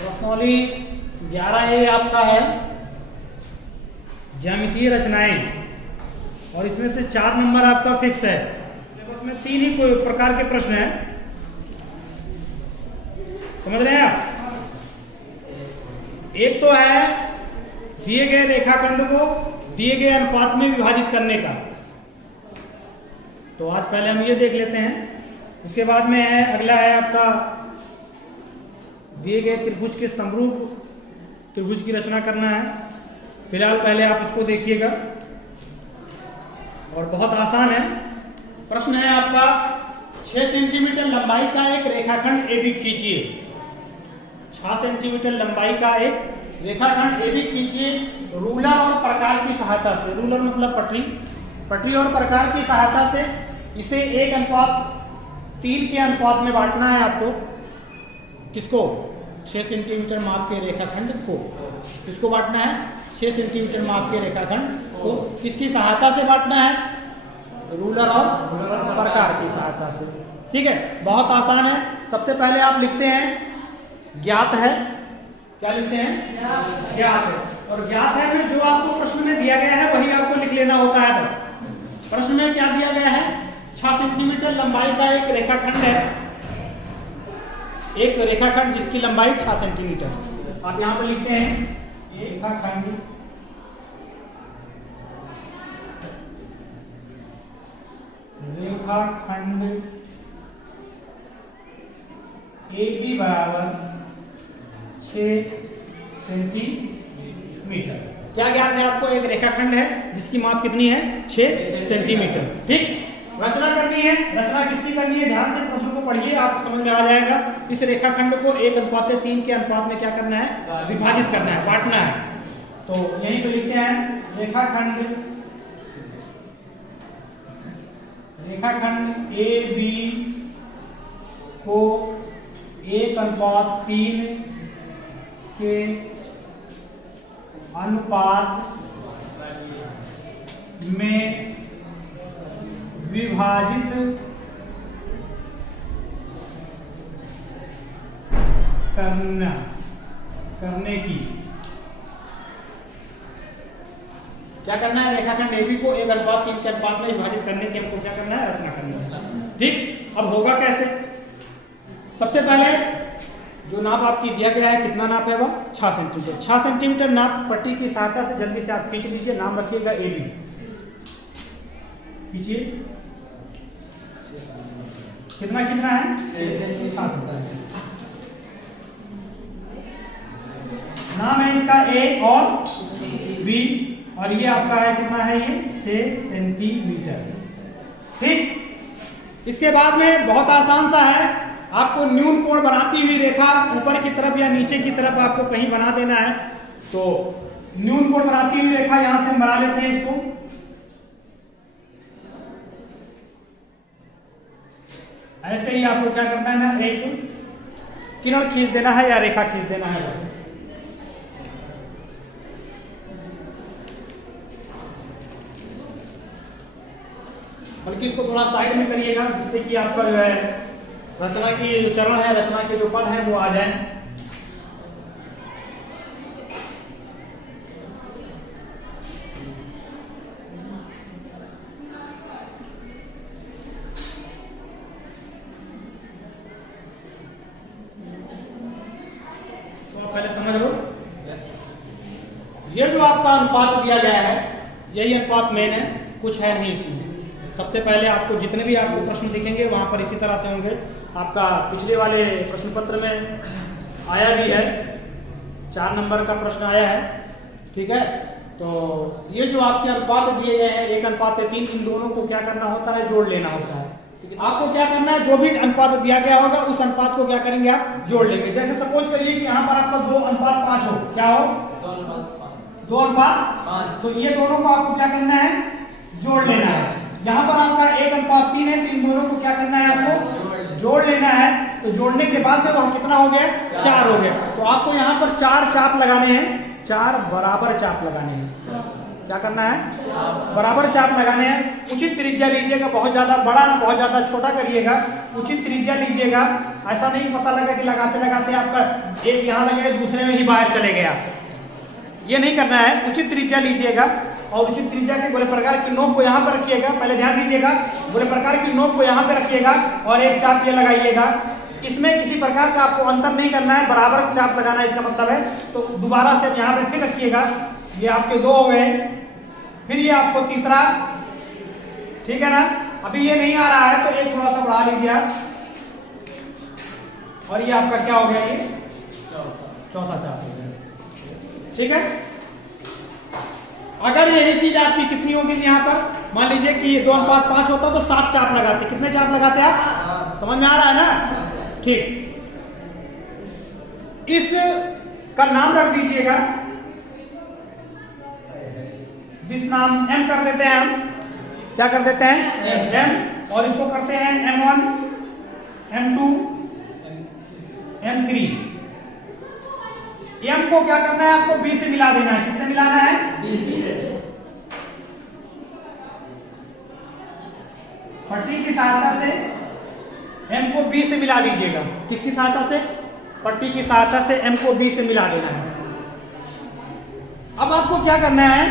प्रश्नोली 11A आपका है ज्यामितीय रचनाएं, और इसमें से 4 नंबर आपका फिक्स है। इसमें 3 ही कोई प्रकार के प्रश्न हैं, समझ रहे हैं आप। एक तो है दिए गए रेखाखंड को दिए गए अनुपात में विभाजित करने का, तो आज पहले हम ये देख लेते हैं। उसके बाद में है अगला है आपका दिए गए त्रिभुज के समरूप त्रिभुज की रचना करना है। फिलहाल पहले आप इसको देखिएगा, और बहुत आसान है। प्रश्न है आपका 6 सेंटीमीटर लंबाई का एक रेखाखंड AB खींचिए। 6 सेंटीमीटर लंबाई का एक रेखाखंड AB खींचिए रूलर और प्रकार की सहायता से। रूलर मतलब पटरी, पटरी और प्रकार की सहायता से इसे 1:3 के अनुपात में बांटना है आपको। किसको? 6 सेंटीमीटर माप के रेखाखंड को। किसको बांटना है? 6 सेंटीमीटर माप के रेखाखंड को। किसकी सहायता से बांटना है? रूलर और प्रकार की सहायता से। ठीक है, बहुत आसान है। सबसे पहले आप लिखते हैं ज्ञात है। क्या लिखते हैं? ज्ञात है। और ज्ञात है में जो आपको प्रश्न में दिया गया है वही आपको लिख लेना होता है बस। प्रश्न में क्या दिया गया है? 6 सेंटीमीटर लंबाई का एक रेखाखंड है, एक रेखाखंड जिसकी लंबाई 6 सेंटीमीटर। आप यहां पर लिखते हैं रेखाखंड AB बराबर 6 सेंटीमीटर। क्या ज्ञात है आपको? एक रेखाखंड है जिसकी माप कितनी है? 6 सेंटीमीटर। ठीक, रचना करनी है। रचना किसकी करनी है? ध्यान से प्रश्न को पढ़िए, आपको समझ में आ जाएगा। इस रेखाखंड को 1:3 के अनुपात में क्या करना है? विभाजित करना है, बांटना है। तो यहीं पे लिखते हैं रेखाखंड AB को 1:3 के अनुपात में विभाजित करने की। क्या करना है? रेखाखंड AB को 1:3 के अनुपात में विभाजित करने की हमको क्या करना है? रचना करना है। ठीक, अब होगा कैसे? सबसे पहले जो नाप आपकी दिया गया है, कितना नाप है वह? 6 सेंटीमीटर। 6 सेंटीमीटर नाप पट्टी की सहायता से जल्दी से आप खींच लीजिए। नाम रखिएगा AB। खींचिए। कितना खींचना है? 6 सेंटीमीटर। नाम है इसका A और B, और ये आपका है कितना है? ये 6 सेंटीमीटर। ठीक, इसके बाद में बहुत आसान सा है। आपको न्यून कोण बनाती हुई रेखा ऊपर की तरफ या नीचे की तरफ आपको कहीं बना देना है। तो न्यून कोण बनाती हुई रेखा यहां से हम बना लेते हैं इसको। ऐसे ही आपको क्या करना है ना, एक किरण खींच देना है या रेखा खींच देना है बस। बल्कि इसको थोड़ा साइड में करिएगा, जिससे कि आपका जो है रचना की जो चरण है, रचना के जो पद है वो आ जाए। तो पहले समझ लो, ये जो आपका अनुपात दिया गया है यही अनुपात मेन है, कुछ है नहीं इसमें। सबसे पहले आपको जितने भी आपको प्रश्न दिखेंगे वहां पर इसी तरह से होंगे। आपका पिछले वाले प्रश्न पत्र में आया भी है, 4 नंबर का प्रश्न आया है। ठीक है, तो ये जो आपके अनुपात दिए गए हैं 1:3, इन दोनों को क्या करना होता है? जोड़ लेना होता है। ठीक है, आपको क्या करना है? जो भी अनुपात दिया गया होगा उस अनुपात को क्या करेंगे? आप जोड़ लेंगे। जैसे सपोज करिए कि यहाँ पर आपका 2:5 हो। क्या हो? 2:5। तो ये दोनों को आपको क्या करना है? जोड़ लेना है। यहाँ पर आपका 1:3 है, तो इन दोनों को क्या करना है? आपको जोड़ लेना है। तो जोड़ने के बाद में वह कितना हो गया? 4 हो गया। तो आपको यहाँ पर 4 चाप लगाने हैं, 4 बराबर चाप लगाने हैं। क्या करना है, बराबर चाप लगाने हैं। उचित त्रिज्या लीजिएगा, बहुत ज्यादा बड़ा ना बहुत ज्यादा छोटा करिएगा, उचित त्रिज्या लीजिएगा। ऐसा नहीं पता लगा कि लगाते लगाते आपका एक यहाँ लगे दूसरे में ही बाहर चले गया, ये नहीं करना है। उचित त्रिज्या लीजिएगा और उचित त्रिज्या के गोले प्रकार की नोक को यहाँ पर रखिएगा। पहले ध्यान दीजिएगा, गोले प्रकार की नोक को यहाँ पे रखिएगा और एक चाप ये लगाइएगा। इसमें किसी प्रकार का आपको अंतर नहीं करना है, बराबर चाप लगाना है, इसका मतलब है। तो दोबारा से यहाँ पे फिर रखिएगा, ये आपके 2 हो गए, फिर ये आपको तीसरा, ठीक है ना। अभी ये नहीं आ रहा है तो एक थोड़ा सा बढ़ा लीजिए आप, और ये आपका क्या हो गया, ये चौथा चाप हो गया, ठीक है। अगर यही चीज आपकी कितनी होगी यहाँ पर, मान लीजिए कि 2:5 होता तो 7 चाप लगाते। कितने चाप लगाते आप, समझ में आ रहा है ना, ठीक। इस का नाम रख दीजिएगा, इस नाम M कर देते हैं हम, क्या कर देते हैं M, और इसको करते हैं M1 M2 M3। M को क्या करना है, आपको B से मिला देना है। किससे मिलाना है, B से। पट्टी की सहायता से M को B से मिला दीजिएगा। किसकी सहायता से, पट्टी की सहायता से M को B से मिला देना है। अब आपको क्या करना है,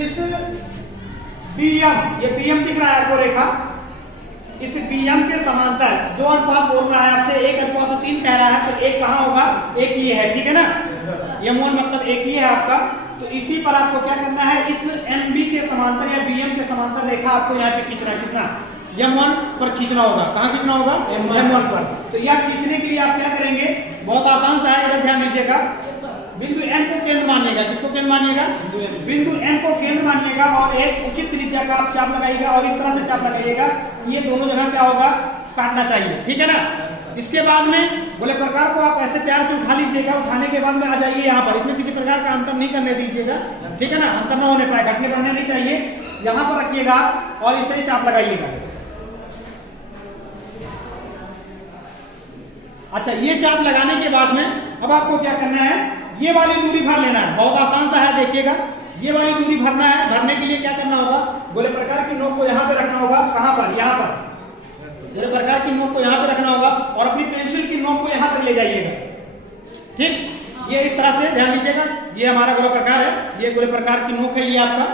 इस BM, ये BM दिख रहा है आपको रेखा, इस BM के समांतर जो अनुपात बोल रहा है आपसे 1:3 कह रहा है, तो एक कहाँ होगा, एक ये है, ठीक है ना। M1 मतलब एक ही है आपका, तो इसी पर आपको क्या करना है, इस MB के समांतर या BM के समांतर रेखा आपको यहाँ पे खींचना है। कितना, M1 पर खींचना होगा। कहाँ खींचना होगा, M1 पर। तो यह खींचने के लिए आप क्या करेंगे, बहुत आसान सा है, इधर ध्यान दीजिएगा। बिंदु M को केंद्र मानिएगा। किसको केंद्र मानिएगा, बिंदु M को केंद्र मानिएगा और एक उचित त्रिज्या का आप चाप लगाइएगा और इस तरह से चाप लगाइएगा, ये दोनों जगह क्या होगा, काटना चाहिए, ठीक है ना। इसके बाद में गोले प्रकार को आप ऐसे प्यार से उठा लीजिएगा, उठाने के बाद में आ जाइए यहाँ पर। इसमें किसी प्रकार का अंतर नहीं करने दीजिएगा, ठीक है ना, अंतर ना होने पाए, घटने बढ़ने नहीं चाहिए। यहाँ पर रखिएगा और इसे ही चाप लगाइएगा। अच्छा, ये चाप लगाने के बाद में अब आपको क्या करना है, ये वाली दूरी भर लेना है। बहुत आसान सा है, देखिएगा, ये वाली दूरी भरना है। भरने के लिए क्या करना होगा, गोले प्रकार की नोक को यहाँ पे रखना होगा। कहाँ पर, यहाँ पर गोले प्रकार की नोक को यहाँ पे रखना होगा और अपनी पेंसिल की नोक को यहाँ तक ले जाइएगा, ठीक। ये इस तरह से ध्यान दीजिएगा, ये हमारा गोले प्रकार है, ये गोले प्रकार की नोक है ये आपका,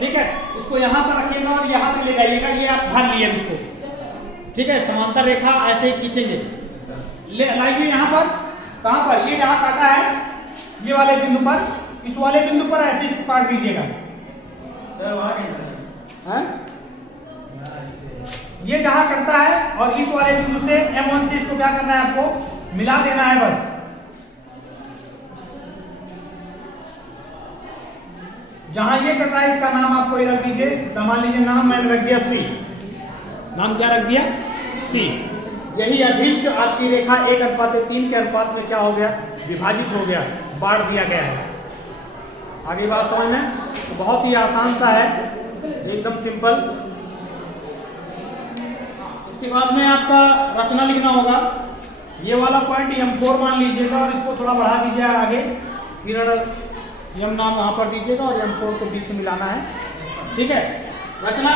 ठीक है। इसको यहाँ पर रखिएगा और यहाँ तक ले जाइएगा, ये आप भर लिए इसको, ठीक है। समांतर रेखा ऐसे ही खींचेंगे, ले लाइए यहाँ पर। कहाँ पर, ये यहाँ काटा है, ये वाले बिंदु पर, इस वाले बिंदु पर ऐसे ही काट दीजिएगा। ये जहां कटता है और इस वाले बिंदु से M1 से इसको क्या करना है, आपको मिला देना है बस। जहां ये कट रहा है इसका नाम आपको ये रख दीजिए। मान लीजिए नाम मैंने रख दिया C। नाम क्या रख दिया, C। यही अधीष्ट आपकी रेखा 1:3 के अनुपात में क्या हो गया, विभाजित हो गया, बांट दिया गया है। आगे बात समझ में, तो बहुत ही आसान सा है, एकदम सिंपल। इसके बाद में आपका रचना लिखना होगा। ये वाला पॉइंट M4 मान लीजिएगा और इसको थोड़ा बढ़ा दीजिए आगे, इधर M नाम वहां पर दीजिएगा और M4 को B से मिलाना है, ठीक है। रचना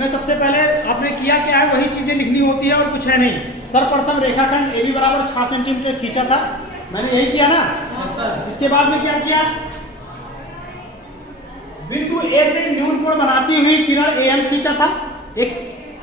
में सबसे पहले आपने किया क्या है, वही चीजें लिखनी होती है और कुछ है नहीं। सर्वप्रथम रेखाखंड AB बराबर 6 सेंटीमीटर खींचा था, मैंने यही किया ना। इसके बाद में क्या किया, बिंदु A से न्यून कोण बनाती हुई किरण AM खींचा था। एक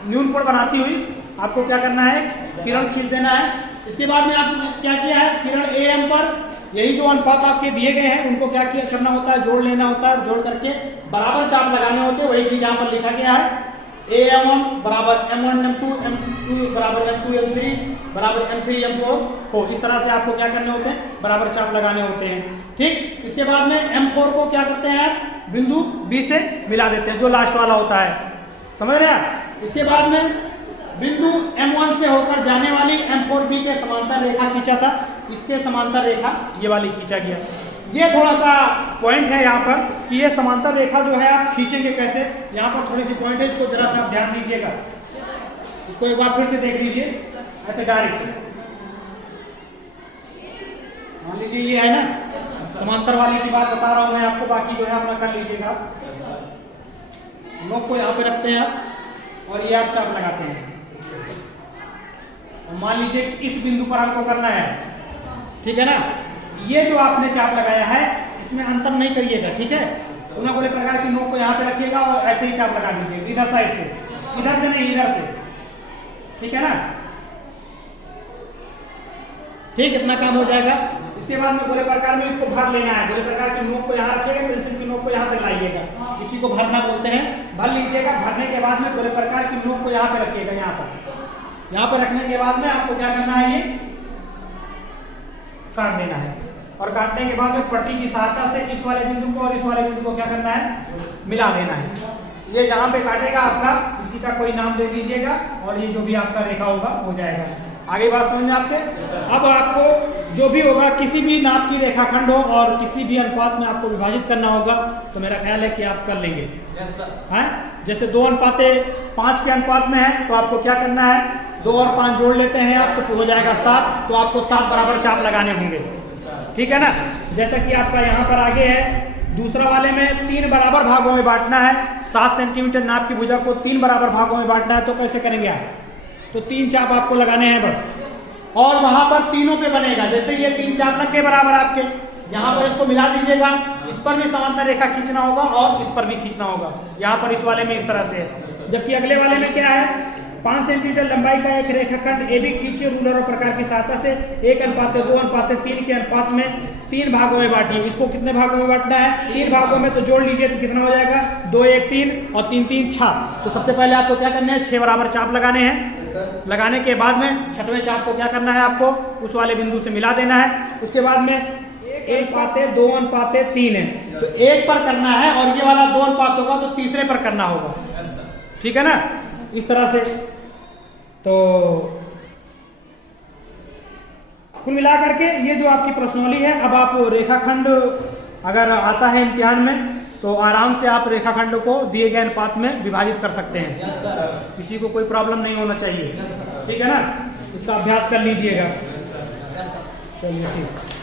न्यून कोण बनाती हुई आपको क्या करना है, किरण खींच देना है। इसके बाद में आपने क्या किया है, किरण AM पर यही जो अनुपात आपके दिए गए हैं उनको क्या किया करना होता है, जोड़ लेना होता है। जोड़ करके बराबर चाप लगाने होते हैं, वही चीज यहाँ पर लिखा गया है। AM1 बराबर M1 M2 M2 बराबर M2 M3 बराबर M3 M4 हो। इस तरह से आपको क्या करने होते हैं, बराबर चाप लगाने होते हैं, ठीक। इसके बाद में M4 को क्या करते हैं, बिंदु B से मिला देते हैं, जो लास्ट वाला होता है, समझ रहे हैं। इसके बाद में बिंदु M1 से होकर जाने वाली M4B के समांतर रेखा खींचा था, इसके समांतर रेखा ये वाली खींचा गया। ये थोड़ा सा पॉइंट है यहाँ पर कि ये समांतर रेखा जो है आप खींचेंगे कैसे, यहाँ पर थोड़ी सी पॉइंट है, इसको जरा सा आप ध्यान दीजिएगा। इसको एक बार फिर से देख लीजिए। अच्छा, डायरेक्ट मान लीजिए ये है ना, समांतर वाली की बात बता रहा हूँ मैं आपको, बाकी जो है अपना कर लीजिएगा। नोक को यहाँ पे रखते हैं आप, और ये आप चाप लगाते हैं। और मान लीजिए कि इस बिंदु पर हमको करना है, ठीक है ना। ये जो आपने चाप लगाया है इसमें अंतर नहीं करिएगा, ठीक है। पुनः गोले प्रकार की नोक को यहाँ पे रखिएगा और ऐसे ही चाप लगा दीजिए इधर साइड से, इधर से नहीं, इधर से, ठीक है ना। ठीक, इतना काम हो जाएगा। इसके बाद में गोले प्रकार में इसको भर लेना है। गोले प्रकार की नोक को यहाँ रखिएगा, पेंसिल की नोक को यहाँ तक लाइएगा, इसी को भरना बोलते हैं। भर लीजिएगा। भरने के बाद में गोले प्रकार की नोक को यहाँ पे रखिएगा, यहाँ पर रखने के बाद में आपको क्या करना है, ये काट देना है। और काटने के बाद में पट्टी की सहायता से इस वाले बिंदु को और इस वाले बिंदु को क्या करना है, मिला देना है। ये जहाँ पे काटेगा आपका, इसी का कोई नाम दे दीजिएगा और ये जो भी आपका रेखा होगा हो जाएगा। आगे बात समझ में आपके। अब आपको जो भी होगा, किसी भी नाप की रेखाखंड हो और किसी भी अनुपात में आपको विभाजित करना होगा, तो मेरा ख्याल है कि आप कर लेंगे। हैं, जैसे 2:5 के अनुपात में है तो आपको क्या करना है, 2 और 5 जोड़ लेते हैं आप तो हो जाएगा 7। तो आपको 7 बराबर चाप लगाने होंगे, ठीक है ना। जैसा कि आपका यहाँ पर आगे है, दूसरा वाले में 3 बराबर भागों में बांटना है। 7 सेंटीमीटर नाप की भुजा को 3 बराबर भागों में बांटना है, तो कैसे करेंगे आप, तो 3 चाप आपको लगाने हैं बस। और वहां पर तीनों पे बनेगा, जैसे ये 3 चाप लग के बराबर आपके, यहाँ पर इसको मिला दीजिएगा। इस पर भी समांतर रेखा खींचना होगा और इस पर भी खींचना होगा। यहाँ पर इस वाले में इस तरह से है, जबकि अगले वाले में क्या है, 5 सेंटीमीटर लंबाई का एक रेखाखंड ए बी खींचिए रूलर और प्रकार की सहायता से 1:2:3 के अनुपात में 3 भागों में बांटिए। इसको कितने भागों में बांटना है, 3 भागों में। तो जोड़ लीजिए तो कितना हो जाएगा, 2 1 3 और 3 3 6। तो सबसे पहले आपको क्या करना है, 6 बराबर चाप लगाने हैं। लगाने के बाद में 6वें चाप को क्या करना है, आपको उस वाले बिंदु से मिला देना है। उसके बाद में 1:2:3 है, तो 1 पर करना है और ये वाला 2 अनुपात होगा तो तीसरे पर करना होगा, ठीक है ना, इस तरह से। तो कुल मिलाकर के ये जो आपकी प्रश्नोली है, अब आप रेखाखंड अगर आता है इम्तिहान में तो आराम से आप रेखाखंड को दिए गए अनुपात में विभाजित कर सकते हैं। किसी को कोई प्रॉब्लम नहीं होना चाहिए, ठीक है ना। इसका अभ्यास कर लीजिएगा। चलिए ठीक।